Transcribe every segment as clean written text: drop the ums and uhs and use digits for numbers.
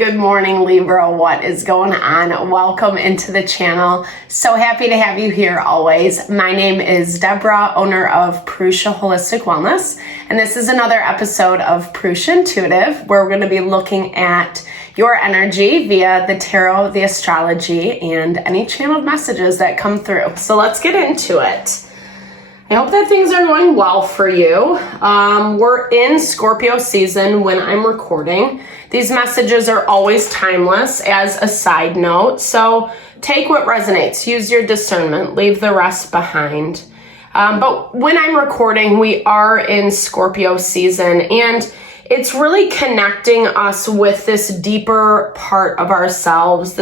good morning, Libra. What is going on? Welcome into the channel. So happy to have you here always. My name is Deborah, owner of Purusha Holistic Wellness, and this is another episode of Purusha Intuitive, where we're going to be looking at your energy via the tarot, the astrology, and any channeled messages that come through. So let's get into it. I hope that things are going well for you. We're in Scorpio season when I'm recording. These messages are always timeless as a side note. So take what resonates, use your discernment, leave the rest behind. But when I'm recording, we are in Scorpio season, and it's really connecting us with this deeper part of ourselves,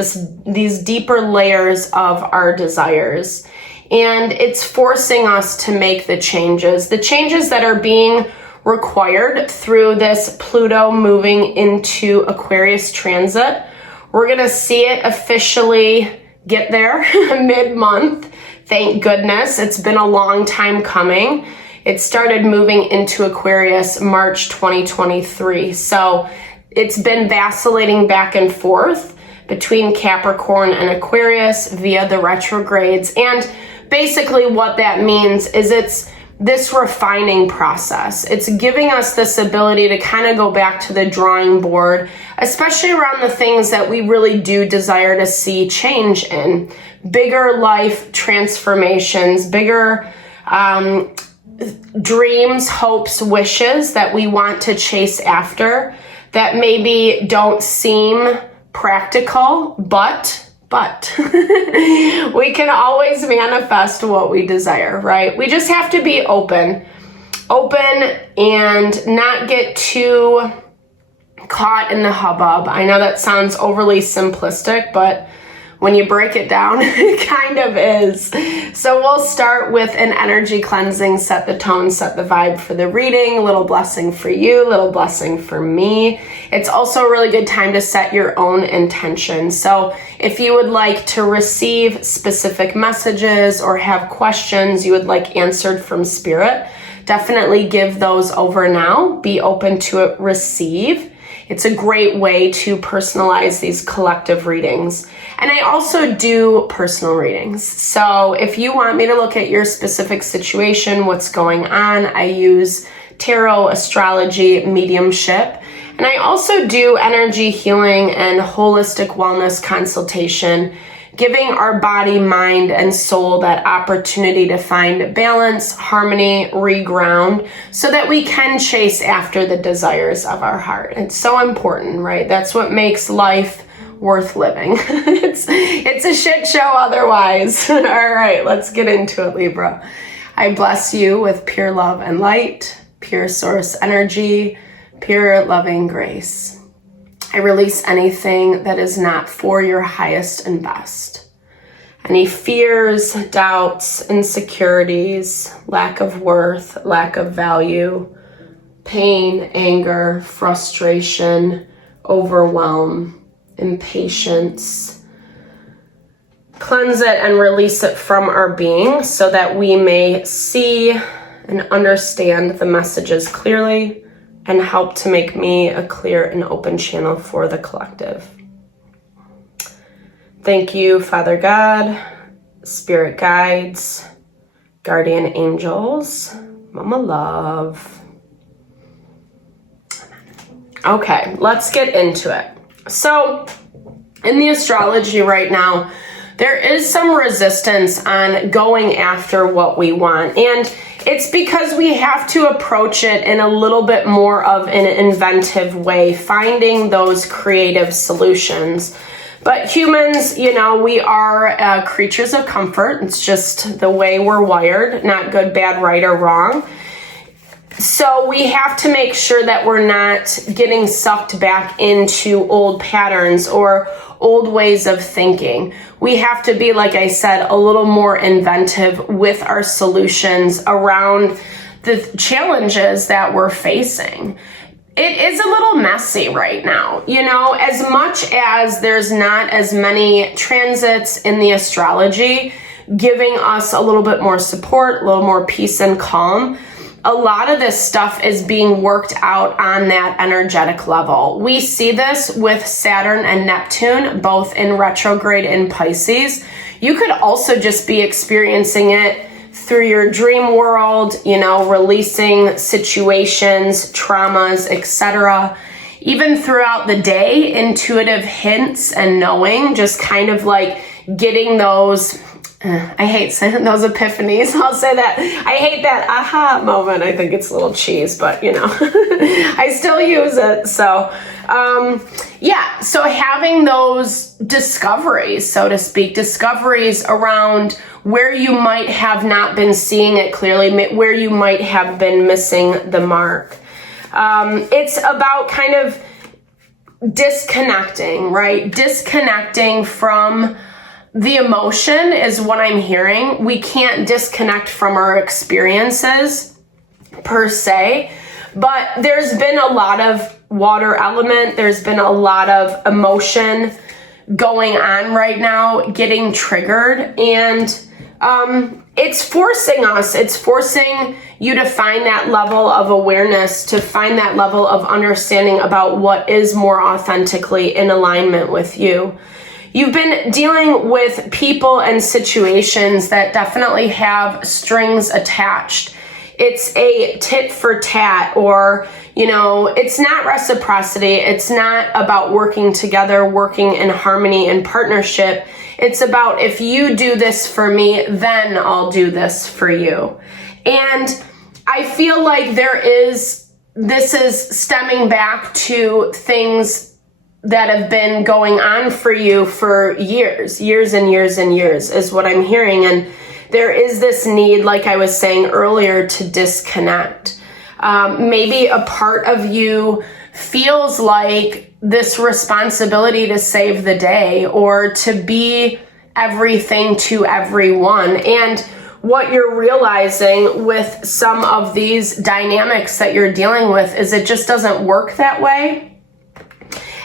these deeper layers of our desires. And it's forcing us to make the changes that are being required through this Pluto moving into Aquarius transit. We're going to see it officially get there mid-month. Thank goodness. It's been a long time coming. It started moving into Aquarius March 2023. So it's been vacillating back and forth between Capricorn and Aquarius via the retrogrades. And basically what that means is it's this refining process. It's giving us this ability to kind of go back to the drawing board, especially around the things that we really do desire to see change in. Bigger life transformations, bigger dreams, hopes, wishes that we want to chase after that maybe don't seem practical, but we can always manifest what we desire, right? We just have to be open and not get too caught in the hubbub. I know that sounds overly simplistic, but when you break it down, it kind of is. So we'll start with an energy cleansing, set the tone, set the vibe for the reading, little blessing for you, little blessing for me. It's also a really good time to set your own intention. So if you would like to receive specific messages or have questions you would like answered from Spirit, definitely give those over now. Be open to it, receive. It's a great way to personalize these collective readings. And I also do personal readings. So if you want me to look at your specific situation, what's going on, I use tarot, astrology, mediumship. And I also do energy healing and holistic wellness consultation, giving our body, mind, and soul that opportunity to find balance, harmony, reground, so that we can chase after the desires of our heart. It's so important, right? That's what makes life worth living. It's a shit show otherwise. All right, let's get into it, Libra. I bless you with pure love and light, pure source energy, pure loving grace. I release anything that is not for your highest and best. Any fears, doubts, insecurities, lack of worth, lack of value, pain, anger, frustration, overwhelm, impatience. Cleanse it and release it from our being so that we may see and understand the messages clearly and help to make me a clear and open channel for the collective. Thank you, Father God, Spirit guides, guardian angels, Mama Love. Okay, let's get into it. So in the astrology right now, there is some resistance on going after what we want. And it's because we have to approach it in a little bit more of an inventive way, finding those creative solutions. But humans, we are creatures of comfort. It's just the way we're wired, not good, bad, right, or wrong. So we have to make sure that we're not getting sucked back into old patterns or old ways of thinking. We have to be, like I said, a little more inventive with our solutions around the challenges that we're facing. It is a little messy right now. As much as there's not as many transits in the astrology giving us a little bit more support, a little more peace and calm, a lot of this stuff is being worked out on that energetic level. We see this with Saturn and Neptune, both in retrograde in Pisces. You could also just be experiencing it through your dream world, releasing situations, traumas, etc. Even throughout the day, intuitive hints and knowing, just kind of like getting those, I hate saying those epiphanies. I'll say that. I hate that aha moment. I think it's a little cheese, but I still use it. So, so having those discoveries, so to speak, discoveries around where you might have not been seeing it clearly, where you might have been missing the mark. It's about kind of disconnecting, right? Disconnecting from the emotion is what I'm hearing. We can't disconnect from our experiences per se, but there's been a lot of water element. There's been a lot of emotion going on right now, getting triggered, and it's forcing you to find that level of awareness, to find that level of understanding about what is more authentically in alignment with you. You've been dealing with people and situations that definitely have strings attached. It's a tit for tat, or, it's not reciprocity. It's not about working together, working in harmony and partnership. It's about, if you do this for me, then I'll do this for you. And I feel like this is stemming back to things that have been going on for you for years and years and years is what I'm hearing. And there is this need, like I was saying earlier, to disconnect. Maybe a part of you feels like this responsibility to save the day or to be everything to everyone. And what you're realizing with some of these dynamics that you're dealing with is it just doesn't work that way.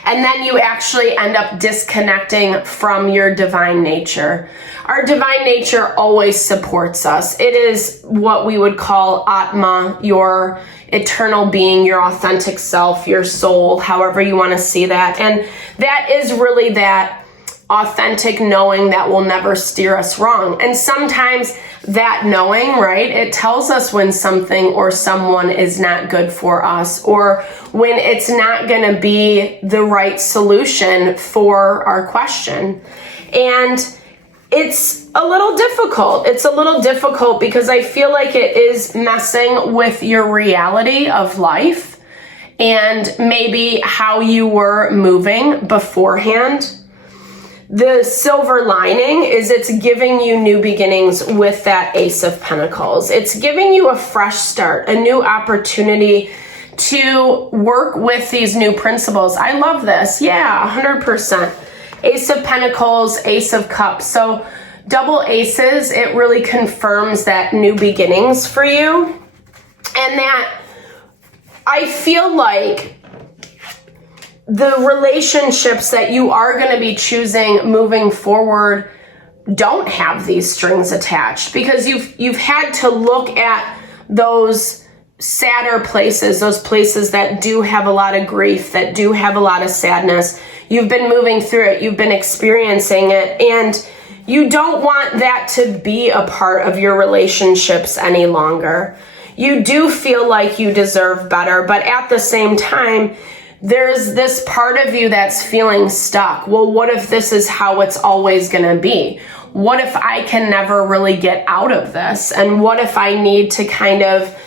And then you actually end up disconnecting from your divine nature. Our divine nature always supports us. It is what we would call Atma, your eternal being, your authentic self, your soul, however you want to see that. And that is really that authentic knowing that will never steer us wrong. And sometimes that knowing, right, it tells us when something or someone is not good for us, or when it's not going to be the right solution for our question. And it's a little difficult. It's a little difficult because I feel like it is messing with your reality of life and maybe how you were moving beforehand. The silver lining is it's giving you new beginnings with that Ace of Pentacles. It's giving you a fresh start, a new opportunity to work with these new principles. I love this. Yeah, 100%. Ace of Pentacles, Ace of Cups. So double aces, it really confirms that new beginnings for you. And that I feel like the relationships that you are going to be choosing moving forward don't have these strings attached, because you've had to look at those sadder places, those places that do have a lot of grief, that do have a lot of sadness. You've been moving through it, you've been experiencing it, and you don't want that to be a part of your relationships any longer. You do feel like you deserve better, but at the same time, there's this part of you that's feeling stuck. Well, what if this is how it's always going to be? What if I can never really get out of this? And what if I need to kind of,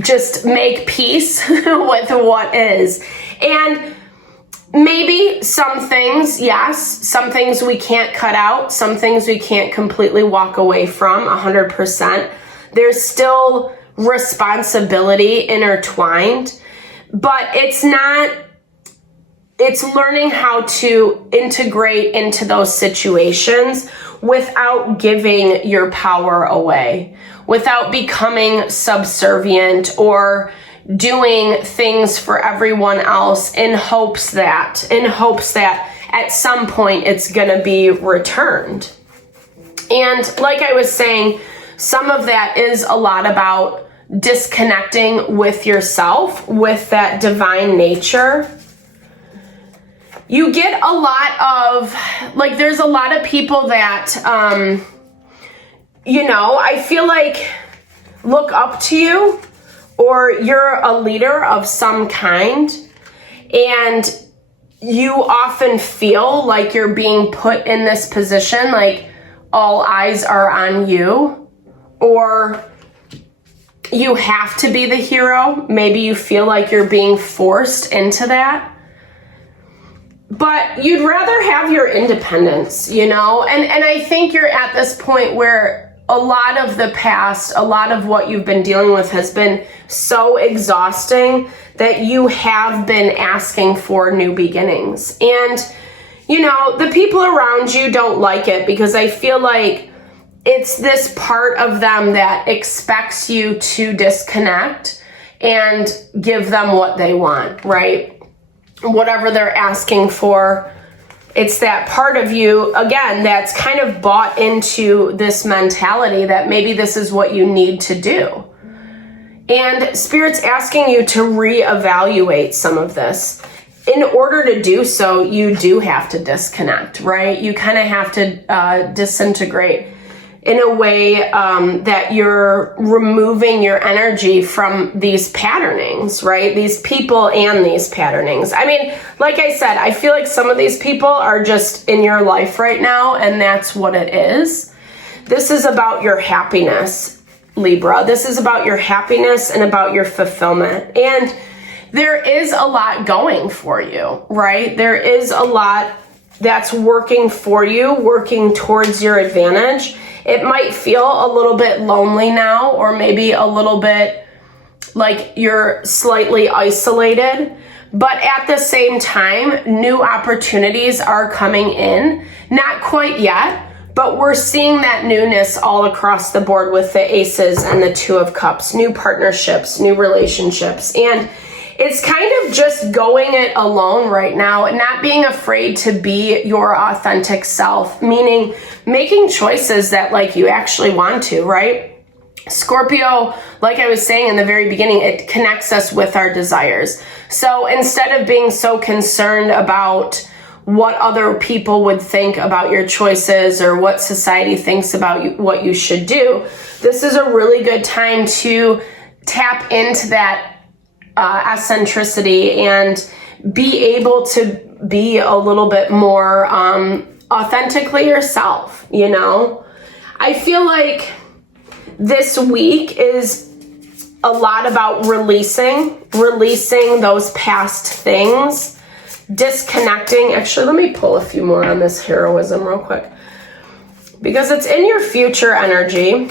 just make peace with what is? And maybe some things, yes, some things we can't cut out, some things we can't completely walk away from 100%. There's still responsibility intertwined, but it's learning how to integrate into those situations without giving your power away, without becoming subservient or doing things for everyone else in hopes that at some point it's going to be returned. And like I was saying, some of that is a lot about disconnecting with yourself, with that divine nature. You get a lot of, like, there's a lot of people that, I feel like look up to you, or you're a leader of some kind, and you often feel like you're being put in this position, like all eyes are on you, or you have to be the hero. Maybe you feel like you're being forced into that. But you'd rather have your independence, and I think you're at this point where a lot of the past, a lot of what you've been dealing with has been so exhausting that you have been asking for new beginnings. And, the people around you don't like it, because I feel like it's this part of them that expects you to disconnect and give them what they want, right? Whatever they're asking for. It's that part of you, again, that's kind of bought into this mentality that maybe this is what you need to do. And Spirit's asking you to reevaluate some of this. In order to do so, you do have to disconnect, right? You kind of have to disintegrate in a way that you're removing your energy from these patternings, right? These people and these patternings. I mean, like I said, I feel like some of these people are just in your life right now, and that's what it is. This is about your happiness, Libra. This is about your happiness and about your fulfillment. And there is a lot going for you, right? There is a lot that's working for you, working towards your advantage. It might feel a little bit lonely now, or maybe a little bit like you're slightly isolated. But at the same time, new opportunities are coming in. Not quite yet, but we're seeing that newness all across the board with the Aces and the Two of Cups. New partnerships, new relationships. And it's kind of just going it alone right now and not being afraid to be your authentic self, meaning making choices that like you actually want to, right? Scorpio, like I was saying in the very beginning, it connects us with our desires. So instead of being so concerned about what other people would think about your choices or what society thinks about what you should do, this is a really good time to tap into that eccentricity and be able to be a little bit more authentically yourself, I feel like this week is a lot about releasing those past things, disconnecting. Actually, let me pull a few more on this heroism real quick, because it's in your future energy.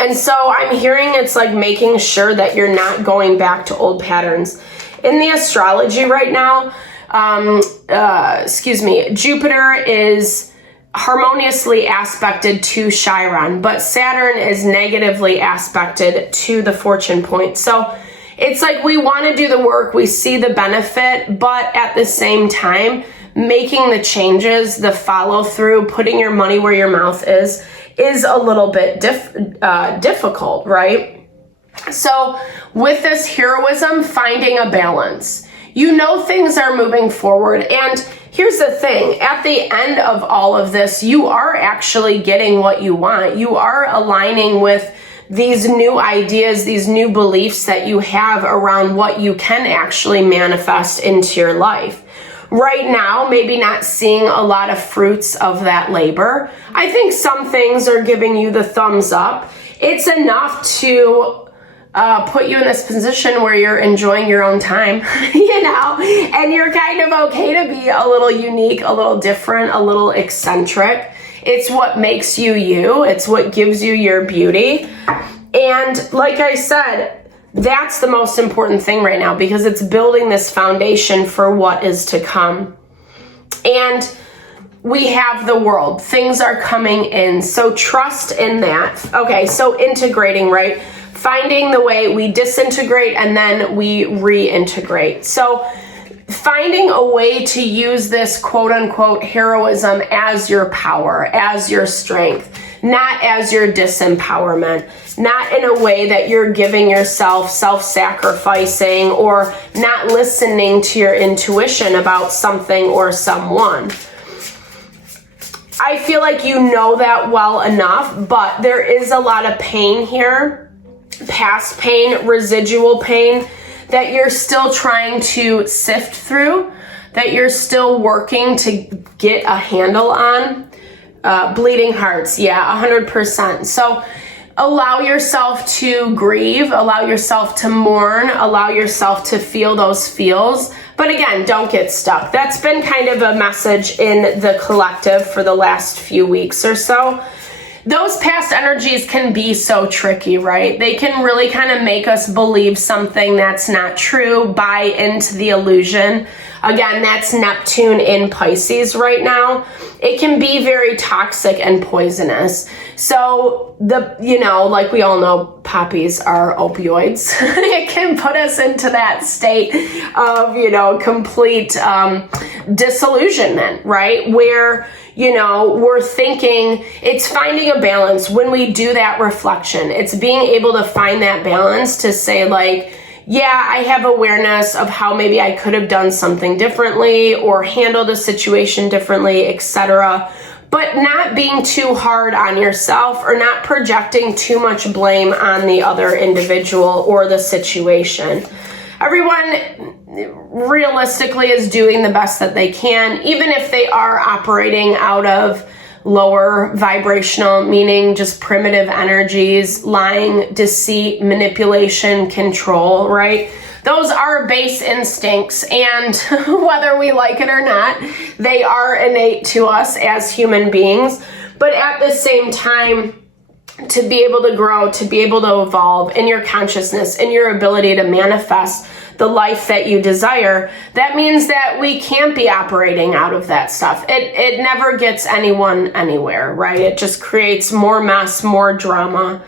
And so I'm hearing it's like making sure that you're not going back to old patterns. In the astrology right now, Jupiter is harmoniously aspected to Chiron, but Saturn is negatively aspected to the fortune point. So it's like we want to do the work, we see the benefit, but at the same time, making the changes, the follow through, putting your money where your mouth is a little bit difficult, right? So with this heroism, finding a balance. Things are moving forward. And here's the thing. At the end of all of this, you are actually getting what you want. You are aligning with these new ideas, these new beliefs that you have around what you can actually manifest into your life. Right now, maybe not seeing a lot of fruits of that labor. I think some things are giving you the thumbs up. It's enough to put you in this position where you're enjoying your own time, and you're kind of okay to be a little unique, a little different, a little eccentric. It's what makes you you. It's what gives you your beauty. And like I said, that's the most important thing right now, because it's building this foundation for what is to come. And we have the world. Things are coming in. So trust in that. Okay, so integrating, right? Finding the way we disintegrate and then we reintegrate. So finding a way to use this quote unquote heroism as your power, as your strength, not as your disempowerment, not in a way that you're giving yourself self-sacrificing or not listening to your intuition about something or someone. I feel like you know that well enough, but there is a lot of pain here, past pain, residual pain, that you're still trying to sift through, that you're still working to get a handle on. Bleeding hearts, yeah, 100%. So allow yourself to grieve, allow yourself to mourn, allow yourself to feel those feels. But again, don't get stuck. That's been kind of a message in the collective for the last few weeks or so. Those past energies can be so tricky, right? They can really kind of make us believe something that's not true, buy into the illusion. Again, that's Neptune in Pisces right now. It can be very toxic and poisonous. So like we all know, poppies are opioids. It can put us into that state of, complete disillusionment, right? Where we're thinking, it's finding a balance when we do that reflection. It's being able to find that balance to say like, yeah, I have awareness of how maybe I could have done something differently or handled a situation differently, etc. But not being too hard on yourself or not projecting too much blame on the other individual or the situation. Everyone realistically is doing the best that they can, even if they are operating out of lower vibrational, meaning just primitive energies, lying, deceit, manipulation, control, right? Those are base instincts, and whether we like it or not, they are innate to us as human beings. But at the same time, to be able to grow, to be able to evolve in your consciousness, in your ability to manifest the life that you desire, that means that we can't be operating out of that stuff. It never gets anyone anywhere, right? It just creates more mess, more drama.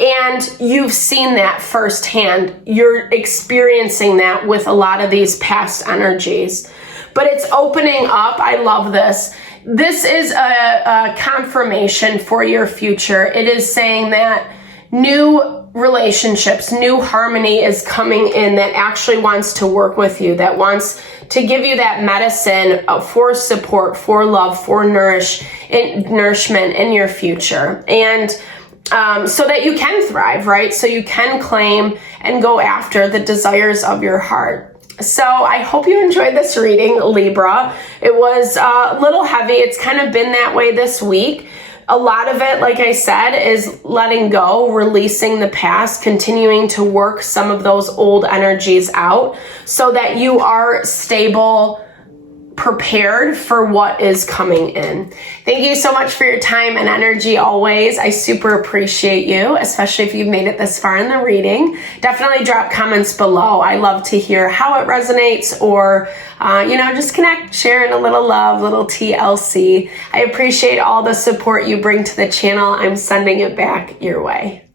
And you've seen that firsthand. You're experiencing that with a lot of these past energies. But it's opening up. I love this. This is a confirmation for your future. It is saying that new relationships, new harmony is coming in that actually wants to work with you, that wants to give you that medicine for support, for love, for nourishment in your future. And so that you can thrive, right? So you can claim and go after the desires of your heart. So I hope you enjoyed this reading, Libra. It was a little heavy. It's kind of been that way this week. A lot of it, like I said, is letting go, releasing the past, continuing to work some of those old energies out so that you are stable, prepared for what is coming in. Thank you so much for your time and energy always. I super appreciate you, especially if you've made it this far in the reading. Definitely drop comments below. I love to hear how it resonates or, just connect, sharing a little love, little TLC. I appreciate all the support you bring to the channel. I'm sending it back your way.